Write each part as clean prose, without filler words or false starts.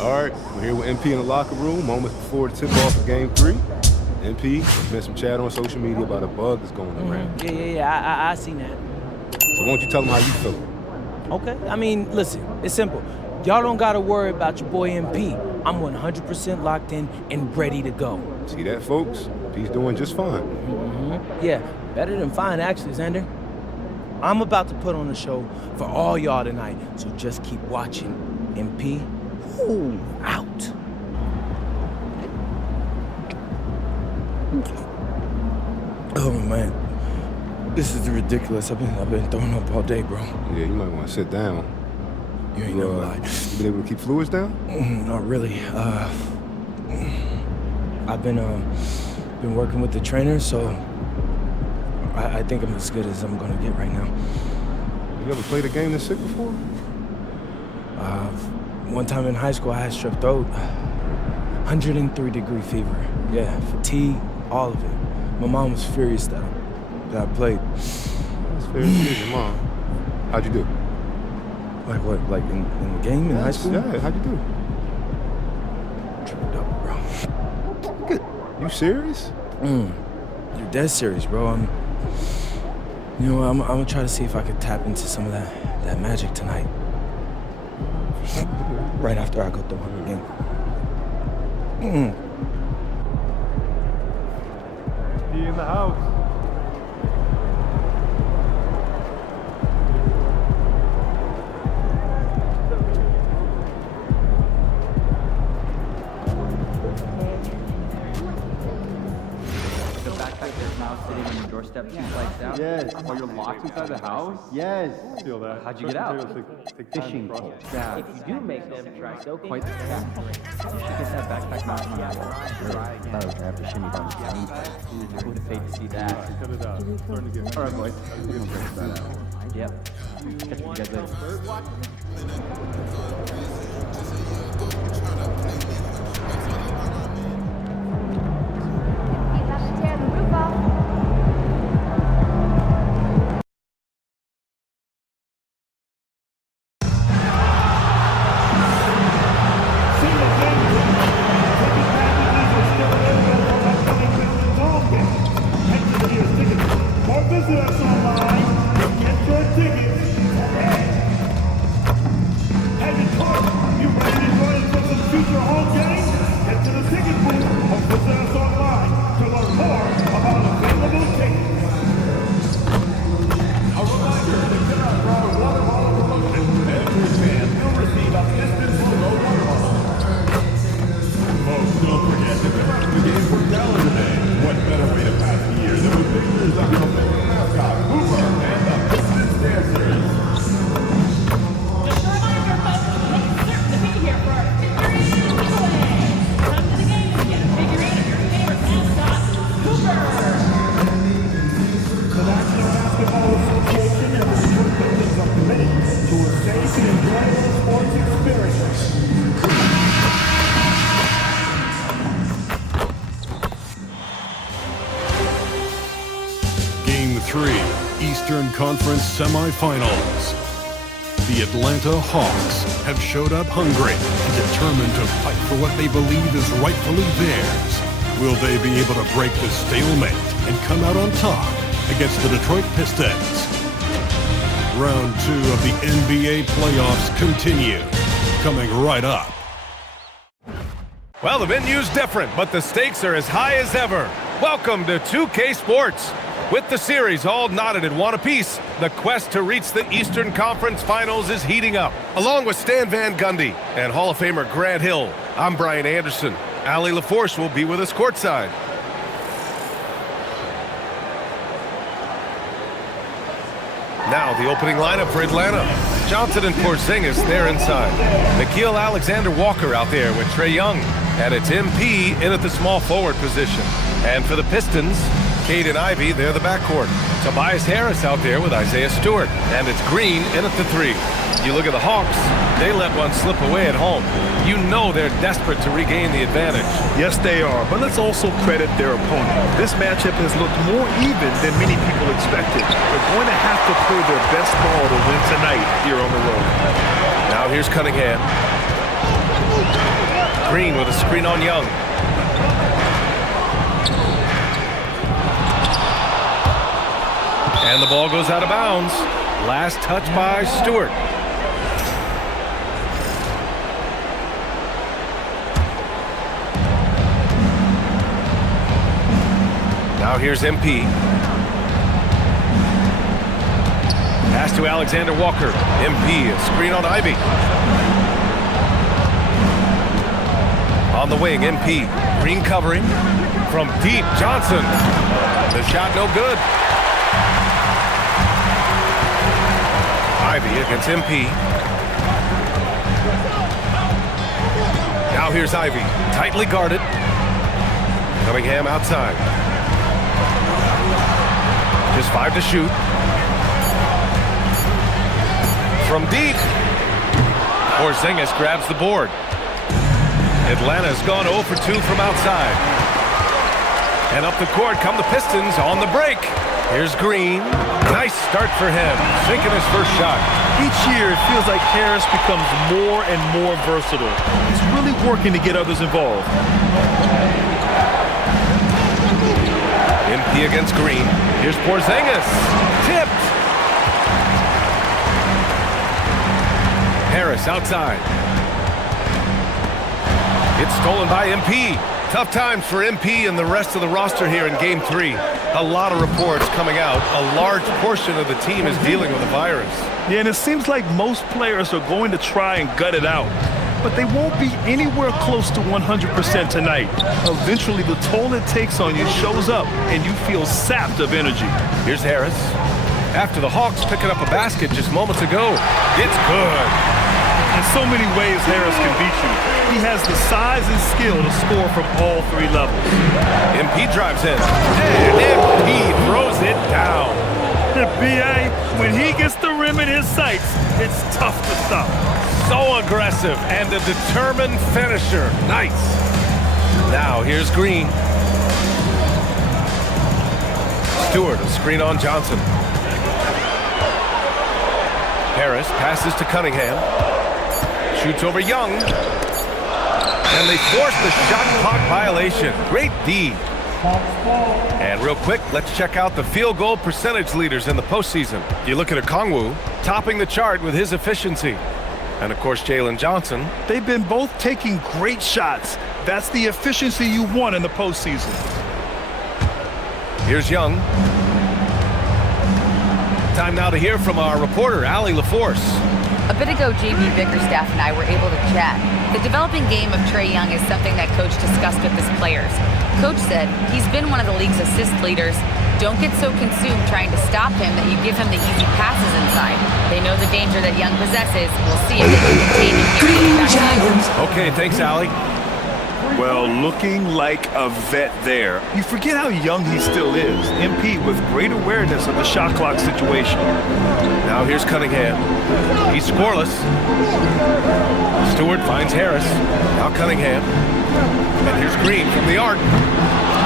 All right, we're here with MP in the locker room, moments before the tip-off of Game 3. MP, there's been some chat on social media about a bug that's going around. I seen that. So why don't you tell them how you feel? Okay, I mean, listen, it's simple. Y'all don't gotta worry about your boy MP. I'm 100% locked in and ready to go. See that, folks? MP's doing just fine. Yeah, better than fine, actually, Xander. I'm about to put on a show for all y'all tonight, so just keep watching. MP, out. Oh, man. This is ridiculous. I've been throwing up all day, bro. Yeah, you might want to sit down. You ain't never lied. You been able to keep fluids down? Not really. I've been working with the trainer, so I think I'm as good as I'm gonna get right now. You ever played a game this sick before? One time in high school, I had strep throat. 103-degree fever. Yeah, fatigue, all of it. My mom was furious that I played. That's fair. Here's your mom. How'd you do? Like what? Like in the game in high school? Yeah, how'd you do? Tripped up, bro. Good. You serious? You're dead serious, bro. I'm gonna try to see if I could tap into some of that magic tonight. Right after I go through my game. He in the house. Sitting on your doorstep 2 flights down? Yes. While you're locked inside the house? Yes. Feel that. How'd you get out? Fishing pole. Yeah. If you do make them try soaking, Quite the path. You should get that backpack mounted on your wall. I thought I was gonna have to shimmy down the plane. I would have paid to see that. Cut it out. Starting to get. All right, boys. We're gonna check that out. Yep. Catch you guys later. Eastern Conference semifinals. The Atlanta Hawks have showed up hungry and determined to fight for what they believe is rightfully theirs. Will they be able to break the stalemate and come out on top against the Detroit Pistons? Round 2 of the NBA playoffs continue, coming right up. Well, the venue's different, but the stakes are as high as ever. Welcome to 2K Sports. With the series all knotted at one apiece, the quest to reach the Eastern Conference Finals is heating up. Along with Stan Van Gundy and Hall of Famer Grant Hill, I'm Brian Anderson. Allie LaForce will be with us courtside. Now the opening lineup for Atlanta. Johnson and Porzingis, they're inside. Nickeil Alexander-Walker out there with Trae Young. And it's MP in at the small forward position. And for the Pistons, Cade and Ivy, they're the backcourt. Tobias Harris out there with Isaiah Stewart. And it's Green in at the 3. You look at the Hawks, they let one slip away at home. You know they're desperate to regain the advantage. Yes, they are, but let's also credit their opponent. This matchup has looked more even than many people expected. They're going to have to play their best ball to win tonight here on the road. Now here's Cunningham. Green with a screen on Young. And the ball goes out of bounds. Last touch by Stewart. Now here's MP. Pass to Alexander Walker. MP, a screen on Ivy. On the wing, MP. Green covering. From deep, Johnson. The shot no good. Ivy against MP. Now here's Ivy. Tightly guarded. Cunningham outside. Just 5 to shoot. From deep. Porzingis grabs the board. Atlanta's gone 0 for 2 from outside. And up the court come the Pistons on the break. Here's Green. Nice start for him. Sinking his first shot. Each year, it feels like Harris becomes more and more versatile. He's really working to get others involved. MP against Green. Here's Porzingis. Tipped. Harris outside. It's stolen by MP. Tough times for MP and the rest of the roster here in Game 3. A lot of reports coming out. A large portion of the team is dealing with the virus. Yeah, and it seems like most players are going to try and gut it out. But they won't be anywhere close to 100% tonight. Eventually, the toll it takes on you shows up, and you feel sapped of energy. Here's Harris. After the Hawks picking up a basket just moments ago. It's good. In so many ways, Harris can beat you. He has the size and skill to score from all 3 levels. MP drives in. And MP throws it down. The BA, when he gets the rim in his sights, it's tough to stop. So aggressive and a determined finisher. Nice. Now here's Green. Stewart, a screen on Johnson. Harris passes to Cunningham. Shoots over Young. And they force the shot clock violation. Great D. And real quick, let's check out the field goal percentage leaders in the postseason. You look at Okongwu, topping the chart with his efficiency. And of course, Jalen Johnson. They've been both taking great shots. That's the efficiency you want in the postseason. Here's Young. Time now to hear from our reporter, Allie LaForce. A bit ago, JB Bickerstaff and I were able to chat. The developing game of Trae Young is something that Coach discussed with his players. Coach said he's been one of the league's assist leaders. Don't get so consumed trying to stop him that you give him the easy passes inside. They know the danger that Young possesses. We'll see if they can contain him. Okay, thanks, Allie. Well, looking like a vet there. You forget how young he still is. MP with great awareness of the shot clock situation. Now here's Cunningham. He's scoreless. Stewart finds Harris. Now Cunningham. And here's Green from the arc.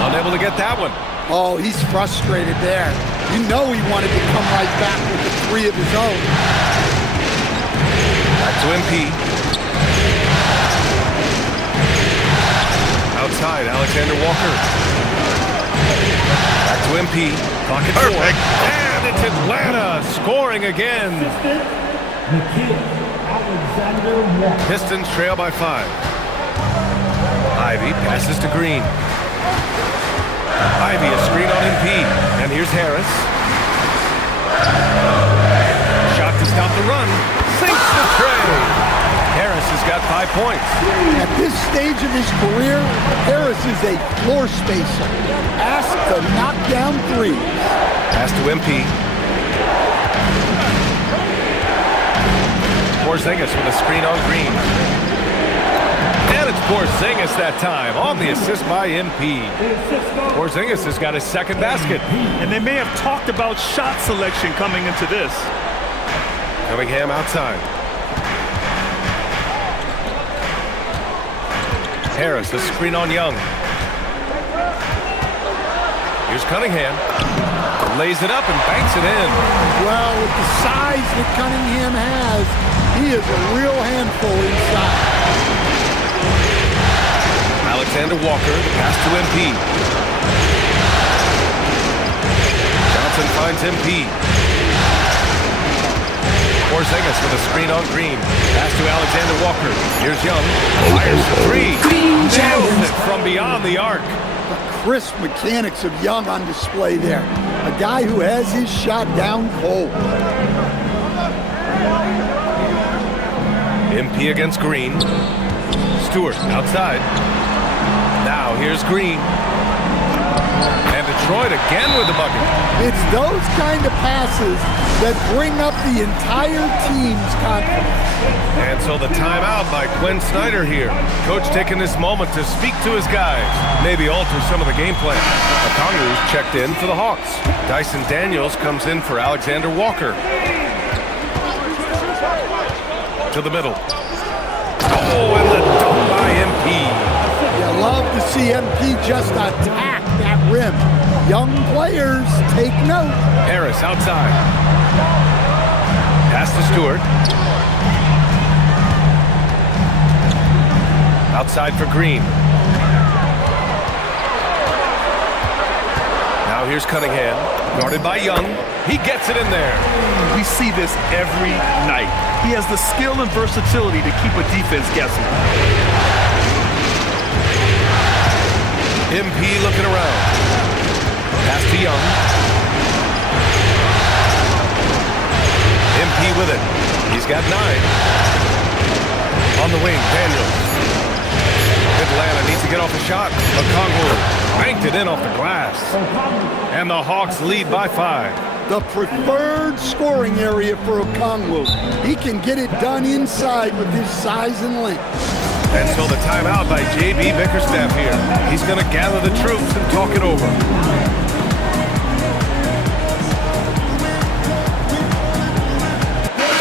Unable to get that one. Oh, he's frustrated there. You know he wanted to come right back with the 3 of his own. Back to MP. Outside, Alexander Walker. Back to MP. Clock at 4. And it's Atlanta scoring again. Pistons trail by 5. Ivy passes to Green. Ivy a screen on MP. And here's Harris. Shot to stop the run. Sinks the tray. Harris has got 5 points. At this stage of his career, Harris is a floor spacer. Asked to knock down 3s. Pass to MP. Porzingis with a screen on Green. And it's Porzingis that time on the assist by MP. Porzingis has got his 2nd basket. And they may have talked about shot selection coming into this. Cunningham outside. Harris, a screen on Young. Here's Cunningham. Lays it up and banks it in. Well, with the size that Cunningham has, he is a real handful inside. Alexander Walker, the pass to MP. Johnson finds MP. Porzingis with a screen on Green. Pass to Alexander Walker. Here's Young. Fires the three. Nails it from beyond the arc. The crisp mechanics of Young on display there. A guy who has his shot down cold. MP against Green. Stewart outside. Now here's Green. And Detroit again with the bucket. It's those kind of passes that bring up the entire team's confidence. And so the timeout by Quinn Snyder here. Coach taking this moment to speak to his guys. Maybe alter some of the game plan. Okongwu's checked in for the Hawks. Dyson Daniels comes in for Alexander Walker. To the middle. Oh, and the dunk by MP. You love to see MP just attack that rim. Young players, take note. Harris outside. Pass to Stewart. Outside for Green. Now here's Cunningham. Guarded by Young. He gets it in there. We see this every night. He has the skill and versatility to keep a defense guessing. MP looking around. Pass to Young. MP with it. He's got 9. On the wing, Daniels. Atlanta needs to get off the shot. Okongwu banked it in off the glass. And the Hawks lead by 5. The preferred scoring area for Okongwu. He can get it done inside with his size and length. And so the timeout by J.B. Bickerstaff here. He's going to gather the troops and talk it over.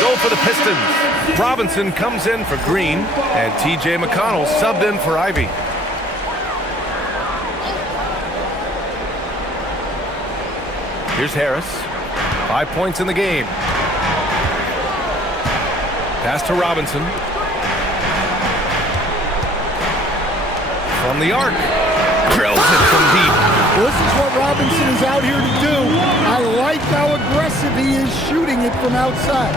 Goal for the Pistons. Robinson comes in for Green, and T.J. McConnell subbed in for Ivy. Here's Harris. 5 points in the game. Pass to Robinson. From the arc. Drills it from deep. This is what Robinson is out here to do. I like how aggressive he is shooting it from outside.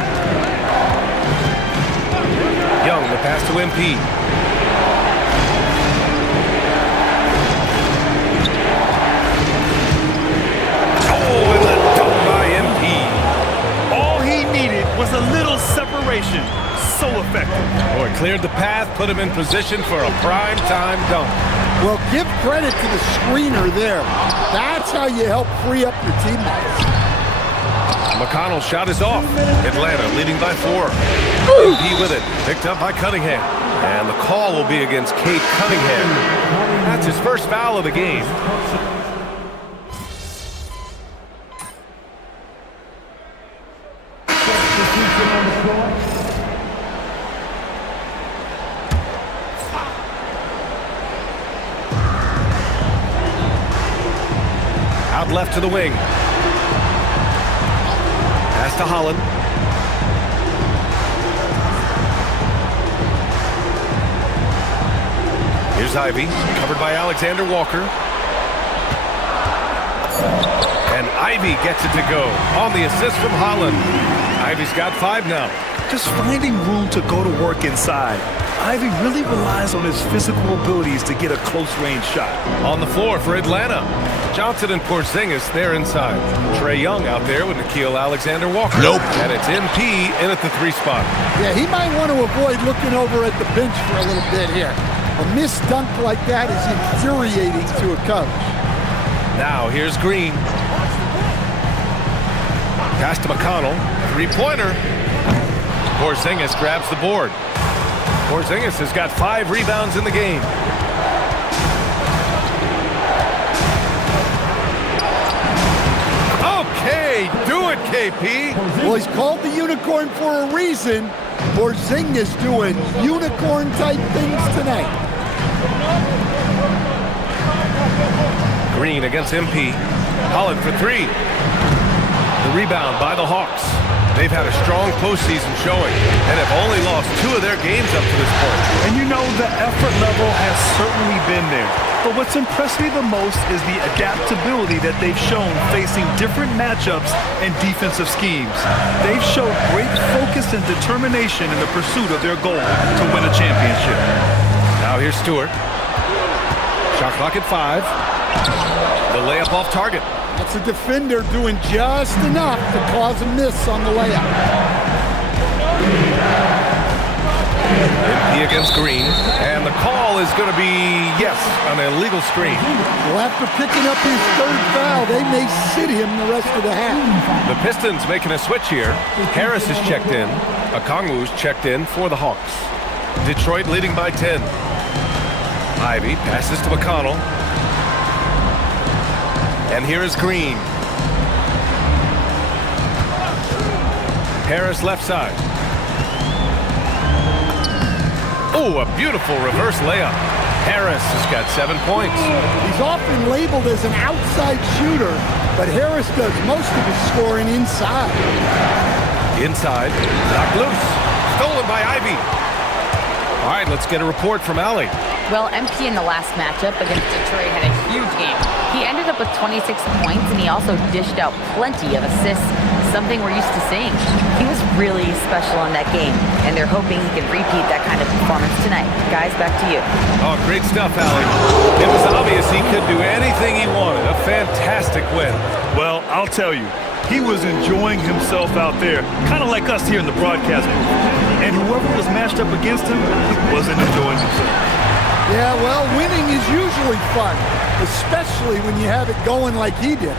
Young, the pass to MP. Oh, and the dunk by MP. All he needed was a little separation. So effective. Boy, cleared the path, put him in position for a prime-time dunk. Well, give credit to the screener there. That's how you help free up your teammates. McConnell's shot is off. Atlanta leading by 4. MP with it. Picked up by Cunningham. And the call will be against Cade Cunningham. That's his first foul of the game. Out left to the wing. Pass to Holland. Here's Ivy, covered by Alexander Walker. And Ivy gets it to go on the assist from Holland. Ivy's got 5 now. Just finding room to go to work inside. Ivy really relies on his physical abilities to get a close-range shot. On the floor for Atlanta. Johnson and Porzingis, they're inside. Trae Young out there with Nickeil Alexander-Walker. Nope. And it's MP in at the 3 spot. Yeah, he might want to avoid looking over at the bench for a little bit here. A missed dunk like that is infuriating to a coach. Now here's Green. Pass to McConnell. 3-pointer. Porzingis grabs the board. Porzingis has got 5 rebounds in the game. Okay, do it, KP. Well, he's called the unicorn for a reason. Porzingis doing unicorn-type things tonight. Green against MP. Holland for 3. The rebound by the Hawks. They've had a strong postseason showing and have only lost 2 of their games up to this point. And you know, the effort level has certainly been there. But what's impressed me the most is the adaptability that they've shown facing different matchups and defensive schemes. They've showed great focus and determination in the pursuit of their goal to win a championship. Now here's Stewart. Shot clock at 5. The layup off target. That's a defender doing just enough to cause a miss on the layup. MP against Green, and the call is going to be, yes, an illegal screen. Well, after picking up his 3rd foul, they may sit him the rest of the half. The Pistons making a switch here. Harris is checked in. Okongwu's checked in for the Hawks. Detroit leading by 10. Ivy passes to McConnell. And here is Green. Harris left side. Oh, a beautiful reverse layup. Harris has got 7 points. He's often labeled as an outside shooter, but Harris does most of his scoring inside. Inside, knocked loose. Stolen by Ivy. All right, let's get a report from Allie. Well, MP in the last matchup against Detroit had a huge game. He ended up with 26 points, and he also dished out plenty of assists, something we're used to seeing. He was really special in that game, and they're hoping he can repeat that kind of performance tonight. Guys, back to you. Oh, great stuff, Allie. It was obvious he could do anything he wanted. A fantastic win. Well, I'll tell you, he was enjoying himself out there, kind of like us here in the broadcast booth. And whoever was matched up against him wasn't enjoying himself. Yeah, well, winning is usually fun, especially when you have it going like he did.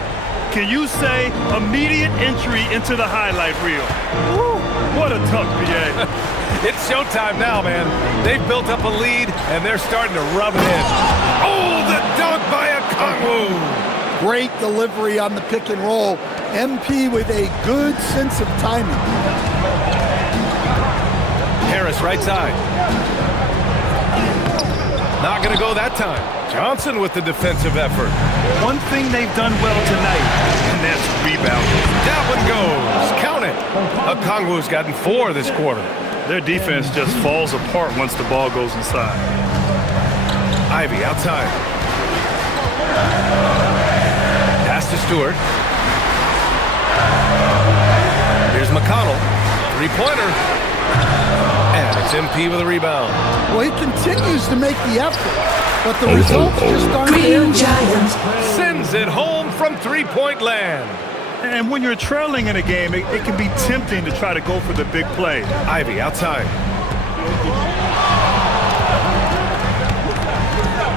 Can you say immediate entry into the highlight reel? Woo, what a tuck, BA. It's showtime now, man. They've built up a lead, and they're starting to rub it in. Oh, the dunk by Okongwu. Great delivery on the pick and roll. MP with a good sense of timing. Harris right side. Not going to go that time. Johnson with the defensive effort. One thing they've done well tonight, and that's rebounding. That one goes. Count it. Okongwu's gotten 4 this quarter. Their defense just falls apart once the ball goes inside. Ivy outside. Pass to Stewart. Here's McConnell. 3-pointer. And it's MP with a rebound. Well, he continues to make the effort, but the results just aren't there. Sends it home from 3-point land. And when you're trailing in a game, it can be tempting to try to go for the big play. Ivy outside.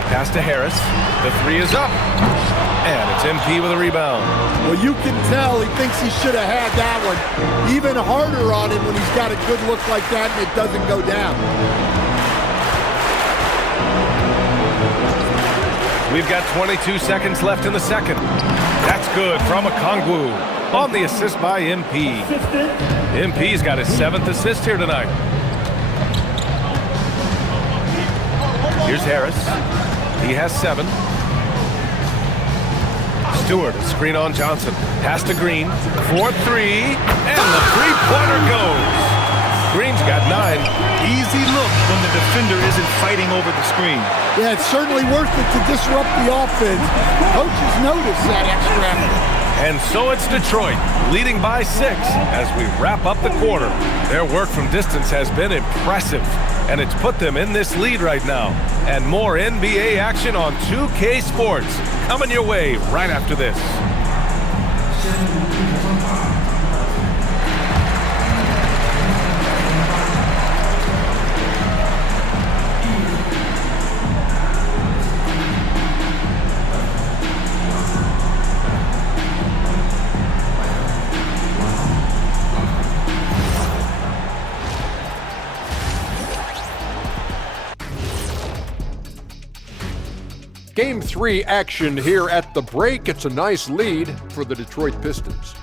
Pass to Harris. The 3 is up. And it's MP with a rebound. Well, you can tell he thinks he should have had that one. Even harder on him when he's got a good look like that and it doesn't go down. We've got 22 seconds left in the second. That's good from Okongwu on the assist by MP. MP's got his 7th assist here tonight. Here's Harris. He has 7. Stewart, a screen on Johnson. Pass to Green. 4-3, and the 3-pointer goes. Green's got 9. Easy look when the defender isn't fighting over the screen. Yeah, it's certainly worth it to disrupt the offense. Coaches notice that extra effort. And so it's Detroit, leading by 6 as we wrap up the quarter. Their work from distance has been impressive, and it's put them in this lead right now. And more NBA action on 2K Sports coming your way right after this. Game 3 action here at the break. It's a nice lead for the Detroit Pistons.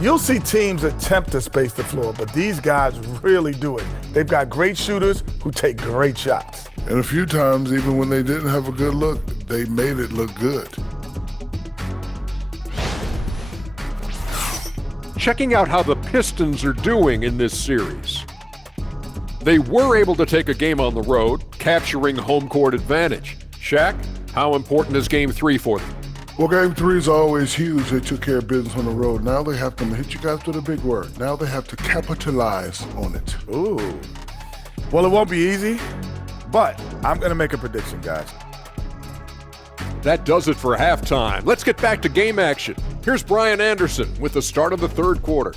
You'll see teams attempt to space the floor, but these guys really do it. They've got great shooters who take great shots. And a few times, even when they didn't have a good look, they made it look good. checking out how the Pistons are doing in this series. They were able to take a game on the road, capturing home court advantage. Shaq, how important is Game 3 for them? Well, Game 3 is always huge. They took care of business on the road. Now they have to hit you guys with a big word. Now they have to capitalize on it. Ooh. Well, it won't be easy, but I'm going to make a prediction, guys. That does it for halftime. Let's get back to game action. Here's Brian Anderson with the start of the third quarter.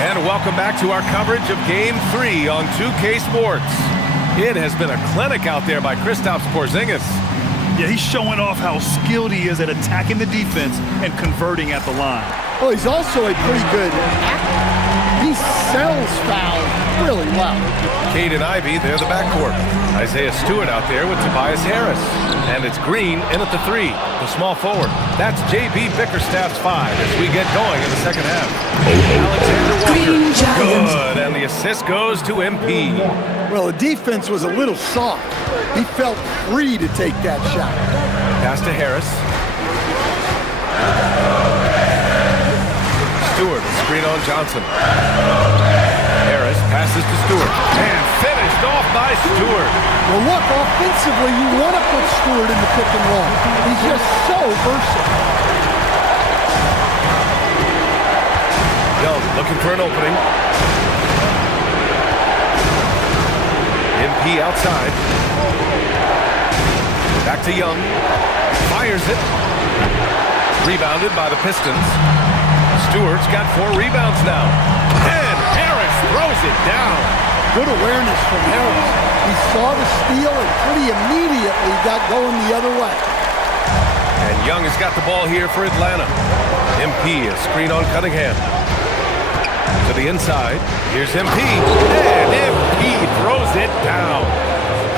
And welcome back to our coverage of Game 3 on 2K Sports. It has been a clinic out there by Kristaps Porzingis. Yeah, he's showing off how skilled he is at attacking the defense and converting at the line. Well, he's also a pretty good actor. He sells fouls really well. Cade and Ivy, they're the backcourt. Isaiah Stewart out there with Tobias Harris. And it's Green in at the 3, the small forward. That's J.B. Bickerstaff's 5 as we get going in the second half. Alexander Walker, good, and the assist goes to MP. Well, the defense was a little soft. He felt free to take that shot. Pass to Harris. Stewart, screen on Johnson. Harris passes to Stewart. And finished off by Stewart. Well, look, offensively, you want to put Stewart in the pick and roll. He's just so versatile. Young looking for an opening. MP outside. Back to Young. Fires it. Rebounded by the Pistons. Stewart's got 4 rebounds now. And Harris throws it down. Good awareness from Harris. He saw the steal and pretty immediately got going the other way. And Young has got the ball here for Atlanta. MP, a screen on Cunningham. To the inside. Here's MP. And MP throws it down.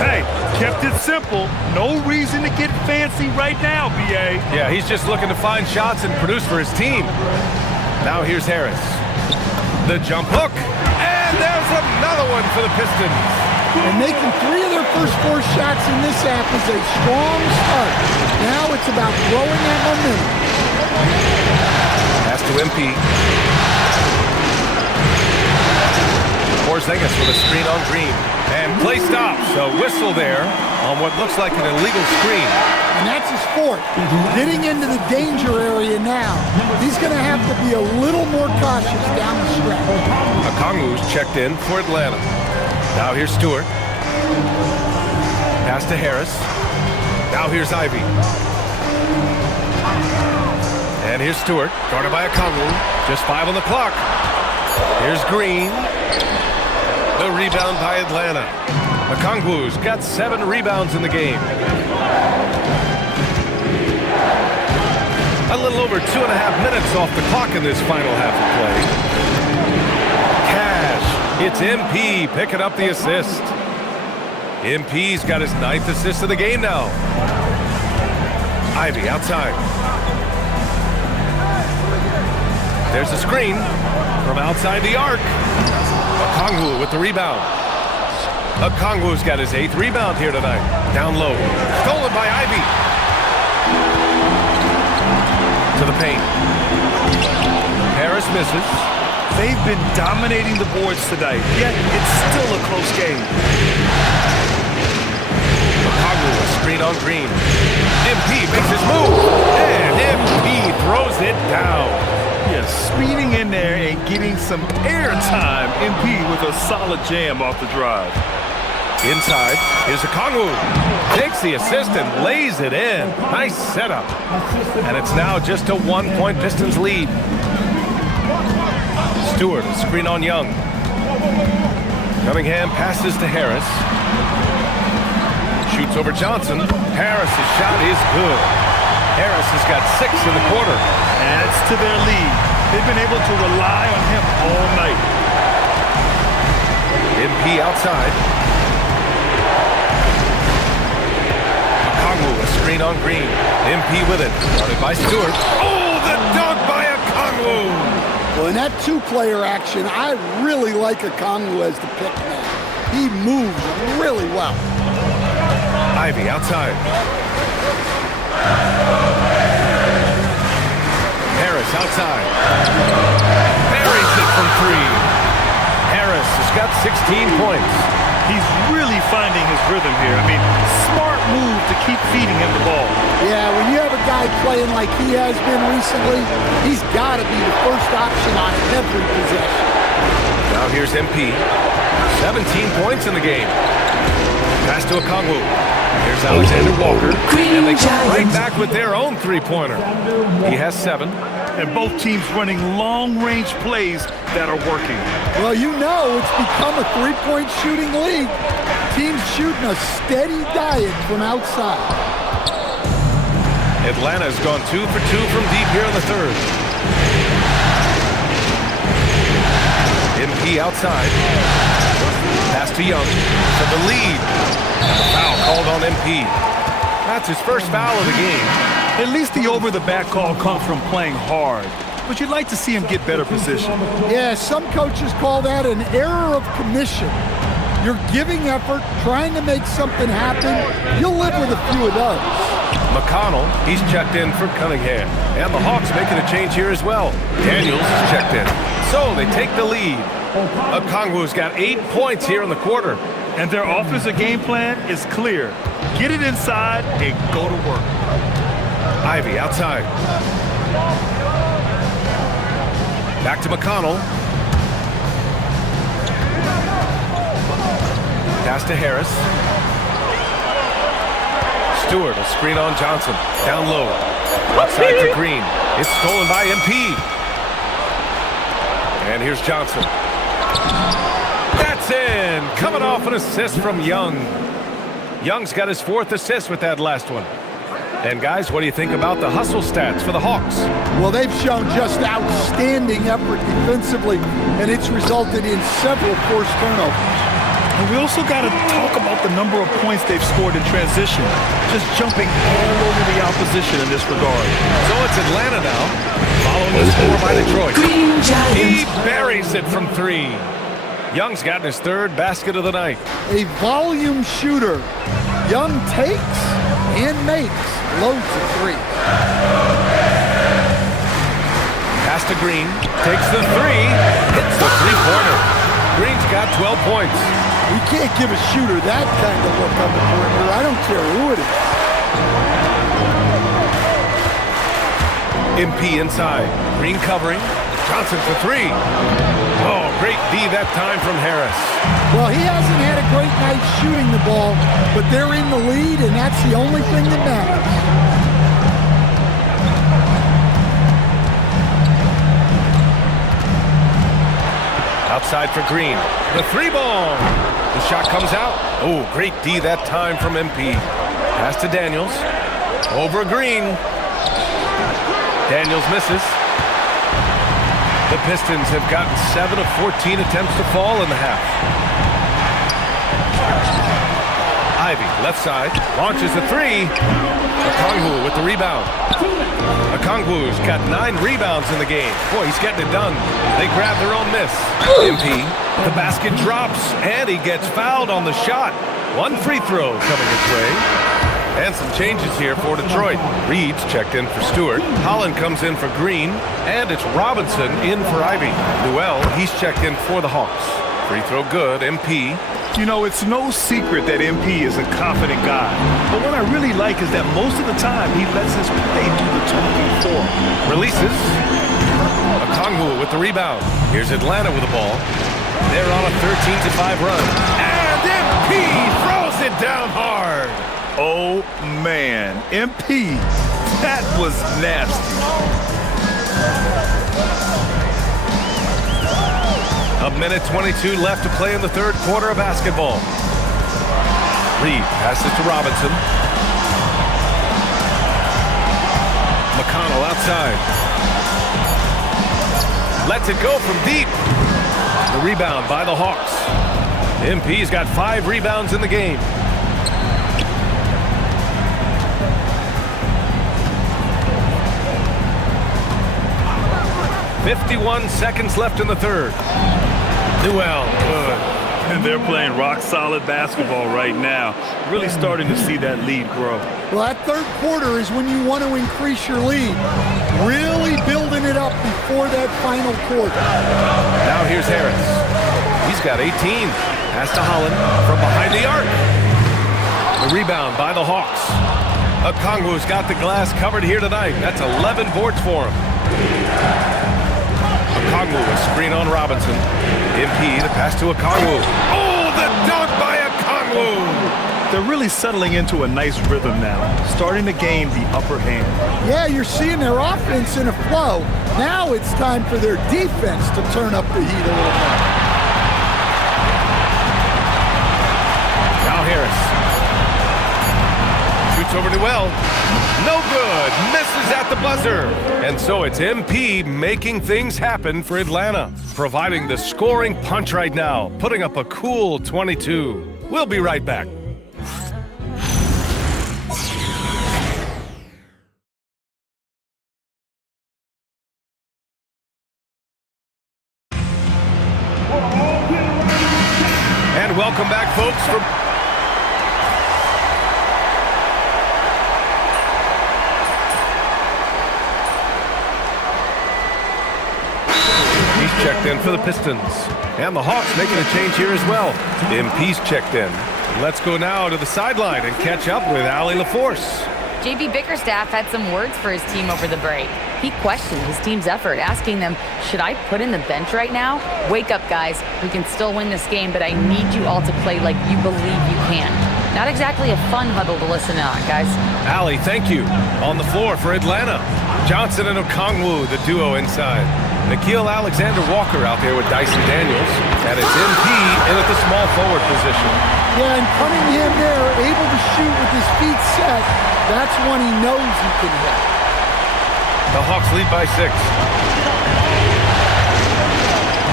Hey, kept it simple. No reason to get fancy right now, B.A. Yeah, he's just looking to find shots and produce for his team. Now here's Harris. The jump hook. And there's another one for the Pistons. And making 3 of their first 4 shots in this half is a strong start. Now it's about growing that momentum. Pass to MP. Porzingis with a screen on Green. And play stops. A whistle there on what looks like an illegal screen. And that's his 4th. Getting into the danger area now. He's going to have to be a little more cautious down the stretch. Okongwu's checked in for Atlanta. Now here's Stewart. Pass to Harris. Now here's Ivy. And here's Stewart, guarded by Okongwu. Just 5 on the clock. Here's Green. The rebound by Atlanta. Okongwu's got 7 rebounds in the game. A little over 2.5 minutes off the clock in this final half of play. Cash, it's MP picking up the assist. MP's got his 9th assist of the game now. Ivy outside. There's a screen from outside the arc. Okongwu with the rebound. Okongwu's got his 8th rebound here tonight. Down low. Stolen by Ivy. To the paint. Harris misses. They've been dominating the boards tonight, yet it's still a close game. Okongwu, a screen on Green. MP makes his move. And MP throws it down. Yeah, speeding in there and getting some airtime. MP with a solid jam off the drive. Inside, here's Okongwu. Takes the assist and lays it in. Nice setup. And it's now just a 1-point Pistons lead. Stewart, screen on Young. Cunningham passes to Harris. Shoots over Johnson. Harris's shot is good. Harris has got 6 in the quarter. Adds to their lead. They've been able to rely on him all night. MP outside. Okongwu, a screen on Green. MP with it. Started by Stewart. Oh, the dunk by Okongwu. Well, in that two-player action, I really like Okongwu as the pick man. He moves really well. Ivy outside. Harris outside. Buries it from 3. Harris has got 16 points. He's really finding his rhythm here. I mean, smart move to keep feeding him the ball. Yeah, when you have a guy playing like he has been recently, he's got to be the first option on every possession. Now here's MP. 17 points in the game. Pass to Okongwu. Here's Alexander Walker. And they come right back with their own three-pointer. He has 7. And both teams running long-range plays that are working. Well, you know it's become a three-point shooting league. Teams shooting a steady diet from outside. Atlanta's gone 2 for 2 from deep here in the third. MP outside. Pass to Young for the lead. And the foul called on MP. That's his first foul of the game. At least the over-the-back call comes from playing hard. But you'd like to see him get better position. Yeah, some coaches call that an error of commission. You're giving effort, trying to make something happen. You'll live with a few of those. McConnell, he's checked in for Cunningham. And the Hawks making a change here as well. Daniels is checked in. So they take the lead. Okongwu's got 8 points here in the quarter. And their offensive game plan is clear. Get it inside and go to work. Ivy outside. Back to McConnell. Pass to Harris. Stewart will screen on Johnson. Down low. Outside for Green. It's stolen by MP. And here's Johnson. That's in. Coming off an assist from Young. Young's got his 4th assist with that last one. And guys, what do you think about the hustle stats for the Hawks? Well, they've shown just outstanding effort defensively, and it's resulted in several forced turnovers. And we also got to talk about the number of points they've scored in transition, just jumping all over the opposition in this regard. So it's Atlanta now, following the score by Detroit. He buries it from 3. Young's gotten his 3rd basket of the night. A volume shooter. Young takes and makes loads of 3. Pass to Green, takes the 3, hits the 3-pointer. Green's got 12 points. You can't give a shooter that kind of look on the perimeter. I don't care who it is. MP inside, Green covering, Johnson for 3. Oh, great D that time from Harris. Well, he hasn't had a great night shooting the ball, but they're in the lead, and that's the only thing that matters. Outside for Green. The 3-ball. The shot comes out. Oh, great D that time from MP. Pass to Daniels. Over Green. Daniels misses. The Pistons have gotten 7 of 14 attempts to fall in the half. Ivy, left side, launches a 3. Okongwu with the rebound. Okongwu's got 9 rebounds in the game. Boy, he's getting it done. They grab their own miss. MP, the basket drops, and he gets fouled on the shot. 1 free throw coming his way. And some changes here for Detroit. Reed's checked in for Stewart. Holland comes in for Green. And it's Robinson in for Ivy. Newell, he's checked in for the Hawks. Free throw good, MP. You know, it's no secret that MP is a confident guy. But what I really like is that most of the time he lets his play do the talking for him. Releases. Okongwu with the rebound. Here's Atlanta with the ball. They're on a 13-5 run. And MP throws it down hard. Oh, man. MP, that was nasty. A minute 22 left to play in the third quarter of basketball. Reed passes to Robinson. McConnell outside. Lets it go from deep. The rebound by the Hawks. MP's got 5 rebounds in the game. 51 seconds left in the third. Newell, good. And they're playing rock-solid basketball right now. Really starting to see that lead grow. Well, that third quarter is when you want to increase your lead. Really building it up before that final quarter. Now here's Harris. He's got 18. Pass to Holland from behind the arc. The rebound by the Hawks. Okongwu's got the glass covered here tonight. That's 11 boards for him. Okongwu, a screen on Robinson. MP, the pass to Okongwu. Oh, the dunk by Okongwu! They're really settling into a nice rhythm now, starting to gain the upper hand. Yeah, you're seeing their offense in a flow. Now it's time for their defense to turn up the heat a little more. Now Harris. Shoots over Newell. No good. Misses at the buzzer. And so it's MP making things happen for Atlanta, providing the scoring punch right now, putting up a cool 22. We'll be right back. And welcome back, folks, from checked in for the Pistons. And the Hawks making a change here as well. MP's checked in. Let's go now to the sideline and catch up with Allie LaForce. JB Bickerstaff had some words for his team over the break. He questioned his team's effort, asking them, should I put in the bench right now? Wake up, guys. We can still win this game, but I need you all to play like you believe you can. Not exactly a fun huddle to listen on, guys. Allie, thank you. On the floor for Atlanta. Johnson and Okongwu, the duo inside. Nickeil Alexander-Walker out there with Dyson Daniels. And it's MP in at the small forward position. Yeah, and Cunningham there, able to shoot with his feet set. That's when he knows he can hit. The Hawks lead by 6.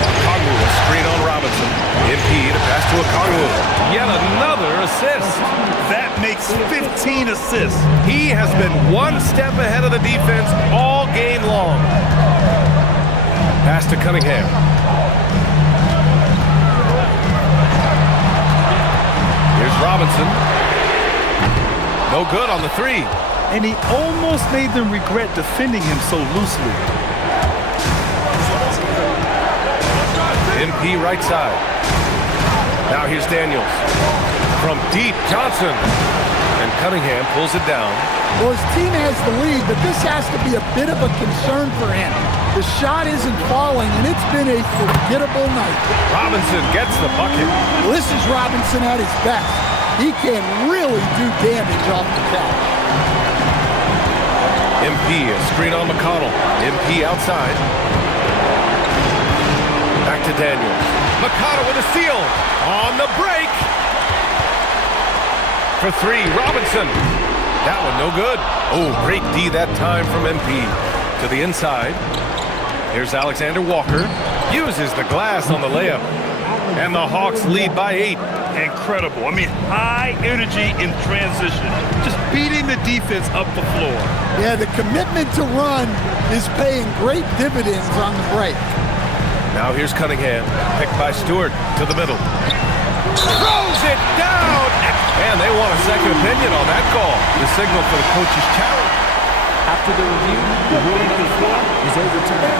Okongwu, a screen on Robinson. MP to pass to Okongwu. Yet another assist. That makes 15 assists. He has been one step ahead of the defense all game long. Pass to Cunningham. Here's Robinson. No good on the 3. And he almost made them regret defending him so loosely. MP right side. Now here's Daniels. From deep, Johnson. And Cunningham pulls it down. Well, his team has the lead, but this has to be a bit of a concern for him. The shot isn't falling, and it's been a forgettable night. Robinson gets the bucket. Well, this is Robinson at his best. He can really do damage off the catch. MP, a screen on McConnell. MP outside. Back to Daniels. McConnell with a steal. On the break. For 3, Robinson. That one no good. Oh, great D that time from MP. To the inside. Here's Alexander-Walker. Uses the glass on the layup. And the Hawks lead by 8. Incredible. I mean, high energy in transition. Just beating the defense up the floor. Yeah, the commitment to run is paying great dividends on the break. Now here's Cunningham. Picked by Stewart to the middle. Throws it down! And they want a second opinion on that call. The signal for the coach's challenge. After the review, the ruling on the floor is overturned.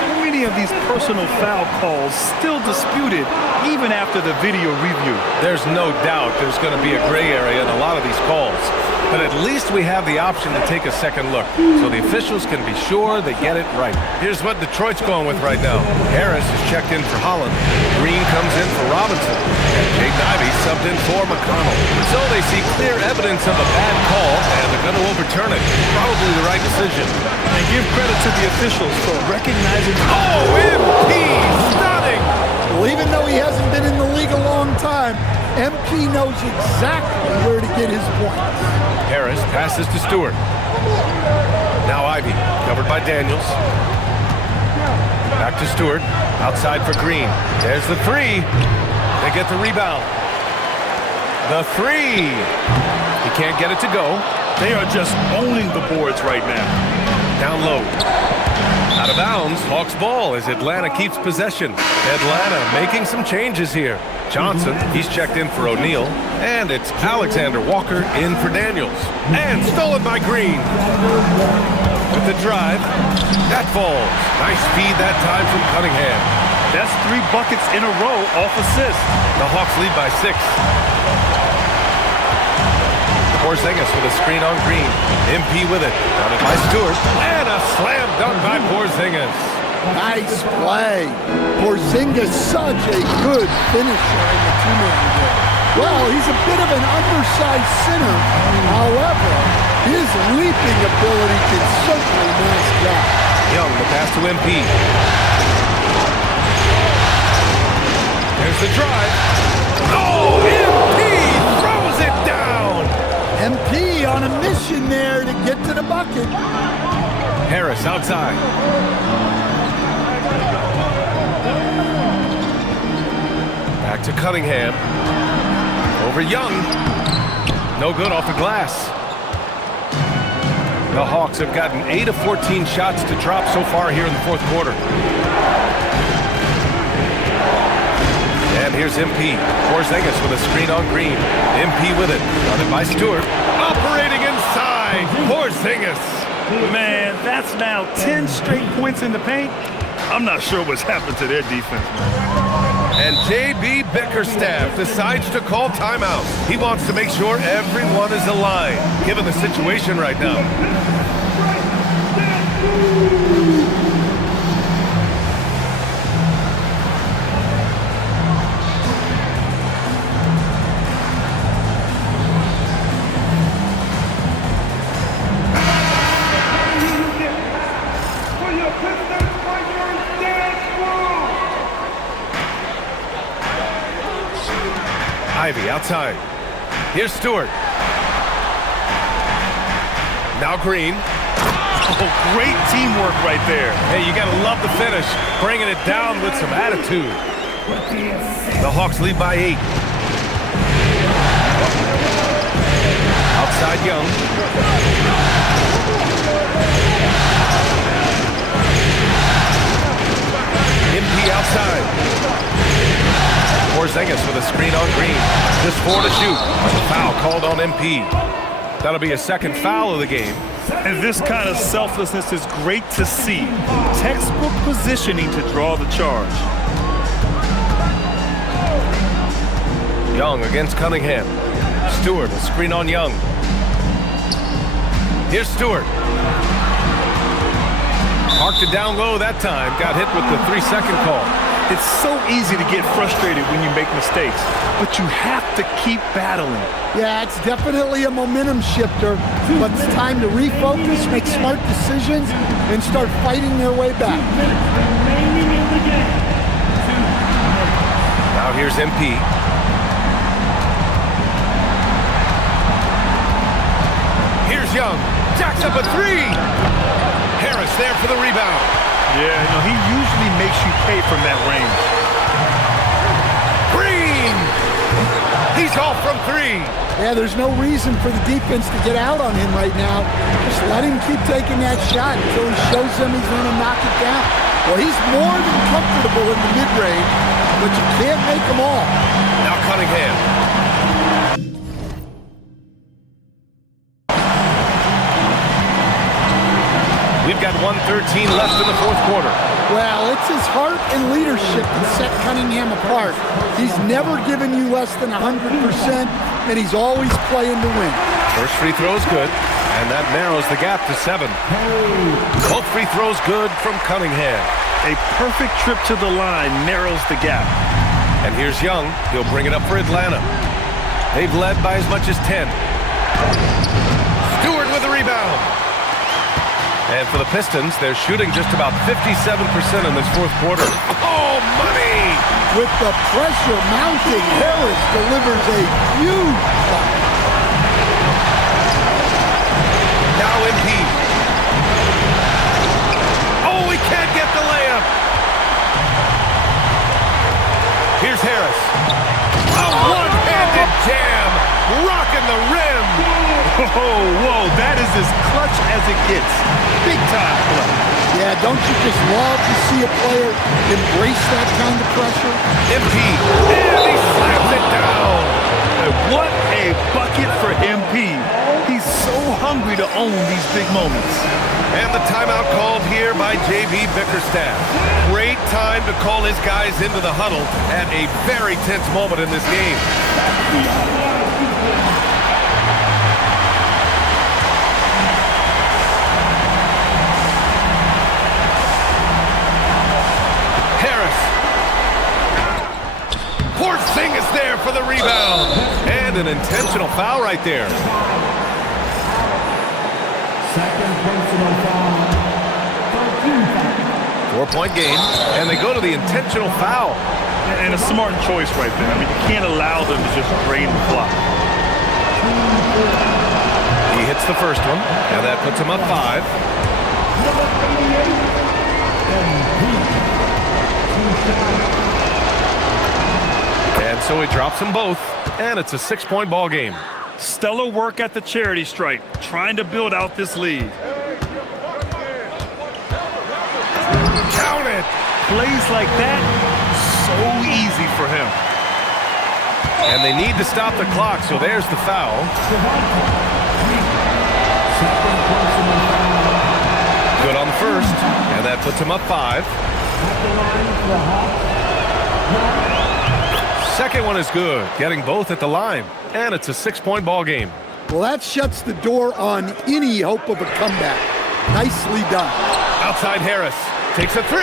So many of these personal foul calls still disputed even after the video review. There's no doubt there's going to be a gray area in a lot of these calls. But at least we have the option to take a second look, so the officials can be sure they get it right. Here's what Detroit's going with right now. Harris is checked in for Holland. Green comes in for Robinson. And Jake Ivey subbed in for McConnell. So they see clear evidence of a bad call, and they're going to overturn it. Probably the right decision. And give credit to the officials for recognizing... Oh, MP! Stunning! Well, even though he hasn't been in the league a long time, MP knows exactly where to get his points. Harris passes to Stewart. Now Ivey, covered by Daniels. Back to Stewart, outside for Green. There's the 3. They get the rebound. The 3. He can't get it to go. They are just owning the boards right now. Down low. Out of bounds, Hawks ball as Atlanta keeps possession. Atlanta making some changes here. Johnson, he's checked in for O'Neal, and it's Alexander Walker in for Daniels. And stolen by Green. With the drive, that falls. Nice feed that time from Cunningham. That's 3 buckets in a row off assist. The Hawks lead by 6. Porzingis with a screen on Green. MP with it. Down by Stewart. And a slam dunk by Porzingis. Nice play. Porzingis, such a good finisher in the two-man game. Well, he's a bit of an undersized center. However, his leaping ability can certainly mask that. Young, the pass to MP. There's the drive. Oh, MP throws it down. MP on a mission there to get to the bucket. Harris outside. Back to Cunningham. Over Young. No good off the glass. The Hawks have gotten 8 of 14 shots to drop so far here in the fourth quarter. And here's MP. Porzingis with a screen on Green. MP with it. Got it by Stewart. Operating inside. Porzingis. Man, that's now 10 straight points in the paint. I'm not sure what's happened to their defense, man. And J.B. Bickerstaff decides to call timeout. He wants to make sure everyone is aligned, given the situation right now. Ivy outside. Here's Stewart. Now Green. Oh, great teamwork right there. Hey, you gotta love the finish. Bringing it down with some attitude. The Hawks lead by 8. Outside Young. MP outside. Porzingis with a screen on Green. Just 4 to shoot. The foul called on MP. That'll be a second foul of the game. And this kind of selflessness is great to see. Textbook positioning to draw the charge. Young against Cunningham. Stewart will screen on Young. Here's Stewart. Parked it down low that time. Got hit with the 3-second call. It's so easy to get frustrated when you make mistakes, but you have to keep battling. Yeah, it's definitely a momentum shifter, but it's time to refocus, make smart decisions, and start fighting their way back. Now here's MP. Here's Young. Jacks up a 3. Harris there for the rebound. Yeah, he usually makes you pay from that range. Green! He's off from 3. Yeah, there's no reason for the defense to get out on him right now. Just let him keep taking that shot until he shows them he's going to knock it down. Well, he's more than comfortable in the mid-range, but you can't make them all. Now Cunningham. We've got 1:13 left in the fourth quarter. Well, it's his heart and leadership that set Cunningham apart. He's never given you less than 100%, and he's always playing to win. First free throw is good, and that narrows the gap to 7. Both free throws good from Cunningham. A perfect trip to the line narrows the gap. And here's Young. He'll bring it up for Atlanta. They've led by as much as 10. Stewart with the rebound. And for the Pistons, they're shooting just about 57% in this fourth quarter. Oh, money! With the pressure mounting, Harris delivers a huge bucket. Now MP. Oh, he can't get the layup. Here's Harris. A one-handed jam, rocking the rim. Whoa, that is as clutch as it gets. Big time play. Yeah, don't you just love to see a player embrace that kind of pressure? MP, and he slams it down. And what a bucket for MP. He's so hungry to own these big moments. And the timeout called here by JB Bickerstaff. Great time to call his guys into the huddle at a very tense moment in this game. Harris. Porzingis there for the rebound. And an intentional foul right there. Second personal foul. 4-point game, and they go to the intentional foul. And a smart choice right there. I mean, you can't allow them to just drain the clock. He hits the first one, and that puts him up 5. And so he drops them both, and it's a 6-point ball game. Stellar work at the charity stripe, trying to build out this lead. Count it! Plays like that, so easy for him. And they need to stop the clock, so there's the foul. Good on the first, and that puts him up 5. Second one is good, getting both at the line, and it's a 6-point ball game. Well, that shuts the door on any hope of a comeback. Nicely done. Outside Harris, takes a 3.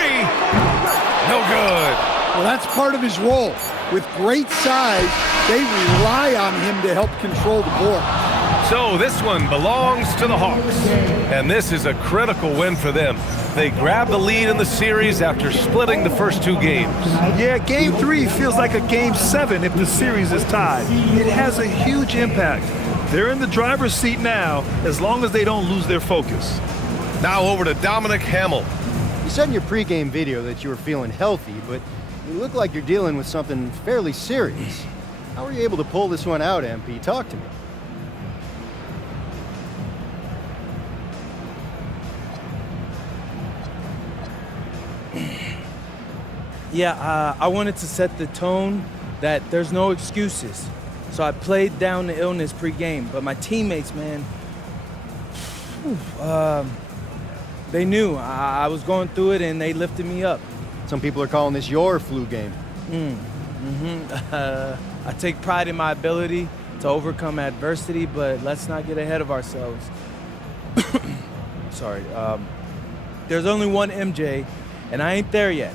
No good. Well, that's part of his role. With great size, they rely on him to help control the board. So this one belongs to the Hawks, and this is a critical win for them. They grab the lead in the series after splitting the first 2 games. Yeah, Game 3 feels like a Game 7 if the series is tied. It has a huge impact. They're in the driver's seat now, as long as they don't lose their focus. Now over to Dominic Hamill. You said in your pregame video that you were feeling healthy, but you look like you're dealing with something fairly serious. How were you able to pull this one out, MP? Talk to me. Yeah, I wanted to set the tone that there's no excuses. So I played down the illness pre-game, but my teammates, man, they knew I was going through it and they lifted me up. Some people are calling this your flu game. I take pride in my ability to overcome adversity, but let's not get ahead of ourselves. Sorry. There's only one MJ, and I ain't there yet.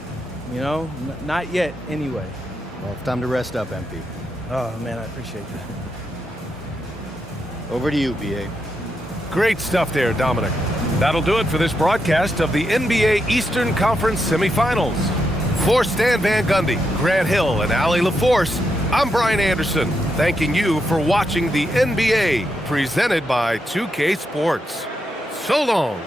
You know, not yet anyway. Well, it's time to rest up, MP. Oh, man, I appreciate that. Over to you, BA. Great stuff there, Dominic. That'll do it for this broadcast of the NBA Eastern Conference semifinals. For Stan Van Gundy, Grant Hill, and Allie LaForce, I'm Brian Anderson, thanking you for watching the NBA, presented by 2K Sports. So long.